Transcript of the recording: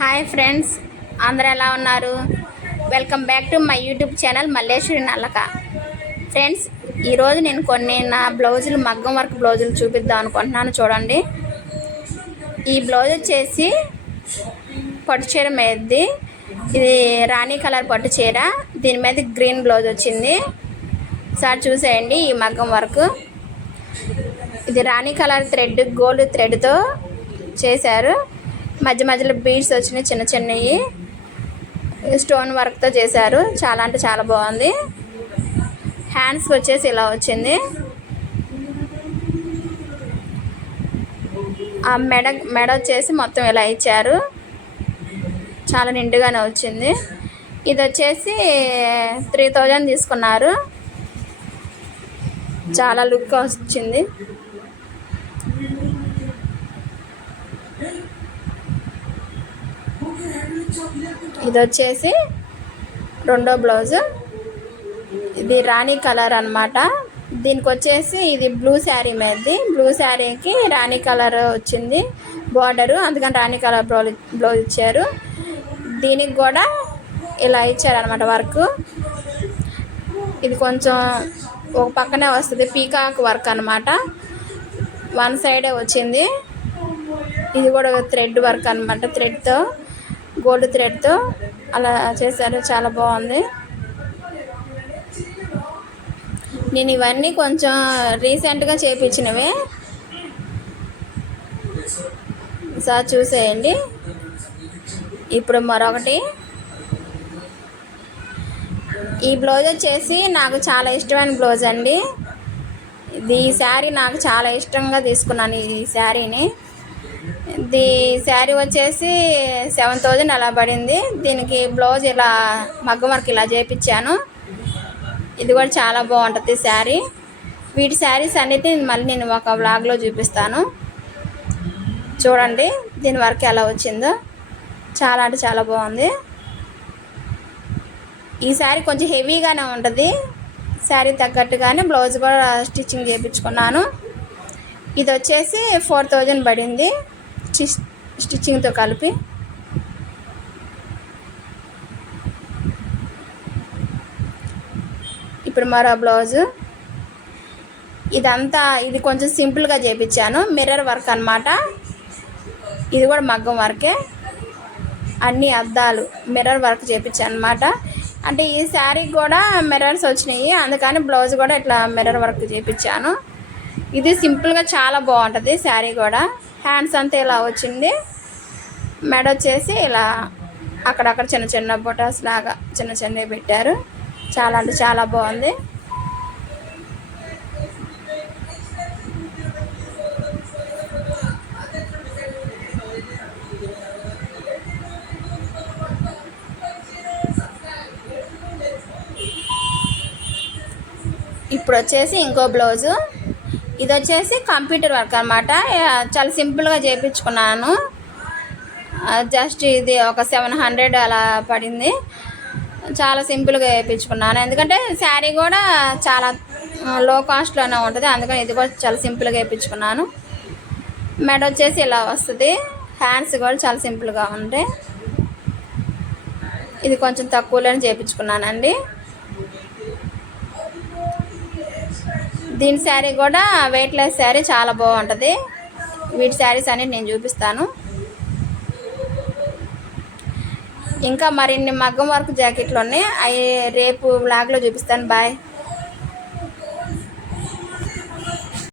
Hi friends, అందరూ ఎలా ఉన్నారు? Welcome back to my YouTube channel Malleswari Nallaka. Friends, ఈరోజు నేను కొన్ని నా బ్లౌజులు మగ్గం వర్క్ బ్లౌజులు చూపిద్దాం అనుకుంటున్నాను. చూడండి, ఈ బ్లౌజ్ వచ్చేసి పట్టు చీర మీదది. ఇది రాణి కలర్ పట్టు చీర, దీని మీద గ్రీన్ బ్లౌజ్ వచ్చింది. సార్ చూసేయండి ఈ మగ్గం వర్క్. ఇది రాణి కలర్ థ్రెడ్, గోల్డ్ థ్రెడ్తో చేశారు. మధ్య మధ్యలో బీడ్స్ వచ్చినాయి, చిన్న చిన్నవి స్టోన్ వర్క్తో చేశారు. చాలా అంటే చాలా బాగుంది. హ్యాండ్స్కి వచ్చేసి ఇలా వచ్చింది. ఆ మెడ వచ్చేసి మొత్తం ఇలా ఇచ్చారు. చాలా నిండుగానే వచ్చింది. ఇది వచ్చేసి 3000 తీసుకున్నారు. చాలా లుక్ వచ్చింది. ఇది వచ్చేసి రెండో బ్లౌజు. ఇది రాణి కలర్ అన్నమాట. దీనికి వచ్చేసి ఇది బ్లూ శారీ మీదది. బ్లూ శారీకి రాణి కలర్ వచ్చింది బార్డరు, అందుకని రాణి కలర్ బ్లౌజ్ ఇచ్చారు. దీనికి కూడా ఇలా ఇచ్చారనమాట వర్క్. ఇది కొంచెం ఒక పక్కనే వస్తుంది, పీకాక్ వర్క్ అనమాట. వన్ సైడే వచ్చింది. ఇది కూడా థ్రెడ్ వర్క్ అనమాట. థ్రెడ్తో, గోల్డ్ థ్రెడ్తో అలా చేశారు. చాలా బాగుంది. నేను ఇవన్నీ కొంచెం రీసెంట్గా చేయించినవే. సార్ చూసేయండి. ఇప్పుడు మరొకటి, ఈ బ్లౌజ్ వచ్చేసి నాకు చాలా ఇష్టమైన బ్లౌజ్ అండి. ఈ శారీ నాకు చాలా ఇష్టంగా తీసుకున్నాను. ఈ శారీని, శారీ వచ్చేసి 7000 అలా పడింది. దీనికి బ్లౌజ్ ఇలా మగ్గం వర్క్ ఇలా చేయించాను. ఇది కూడా చాలా బాగుంటుంది శారీ. వీటి శారీస్ అన్నిటి మళ్ళీ నేను ఒక వ్లాగ్లో చూపిస్తాను. చూడండి దీని వర్క్ ఎలా వచ్చిందో. చాలా అంటే చాలా బాగుంది. ఈ శారీ కొంచెం హెవీగానే ఉంటుంది. శారీ తగ్గట్టుగానే బ్లౌజ్ కూడా స్టిచ్చింగ్ చేయించుకున్నాను. ఇది వచ్చేసి 4000 పడింది స్టిచ్చింగ్తో కలిపి. ఇప్పుడు మరో బ్లౌజు. ఇది కొంచెం సింపుల్గా చేయించాను. మిర్రర్ వర్క్ అన్నమాట. ఇది కూడా మగ్గం వర్కే. అన్ని అద్దాలు మిర్రర్ వర్క్ చేయించాను అనమాట. అంటే ఈ శారీకి కూడా మిర్రర్స్ వచ్చినాయి, అందుకని బ్లౌజ్ కూడా ఇట్లా మిర్రర్ వర్క్ చేయించాను. ఇది సింపుల్గా చాలా బాగుంటుంది శారీ కూడా. హ్యాండ్స్ అంతా ఇలా వచ్చింది. మెడ వచ్చేసి ఇలా అక్కడక్కడ చిన్న చిన్న బొటాస్ లాగా చిన్న చిన్నవి పెట్టారు. చాలా అంటే చాలా బాగుంది. ఇప్పుడు వచ్చేసి ఇంకో బ్లౌజు. ఇది వచ్చేసి కంప్యూటర్ వర్క్ అనమాట. చాలా సింపుల్గా చేయించుకున్నాను. జస్ట్ ఇది ఒక 700 అలా పడింది. చాలా సింపుల్గా వేయించుకున్నాను, ఎందుకంటే శారీ కూడా చాలా లో కాస్ట్లోనే ఉంటుంది, అందుకని ఇది కూడా చాలా సింపుల్గా వేయించుకున్నాను. మెడ వచ్చేసి ఇలా వస్తుంది. హ్యాండ్స్ కూడా చాలా సింపుల్గా ఉంటాయి. ఇది కొంచెం తక్కువలోనే చేయించుకున్నానండి. దీని శారీ కూడా వెయిట్లెస్ శారీ, చాలా బాగుంటుంది. వీటి శారీస్ అనేది నేను చూపిస్తాను. ఇంకా మరిన్ని మగ్గం వర్క్ జాకెట్లు ఉన్నాయి, అవి రేపు వ్లాగ్లో చూపిస్తాను. బాయ్.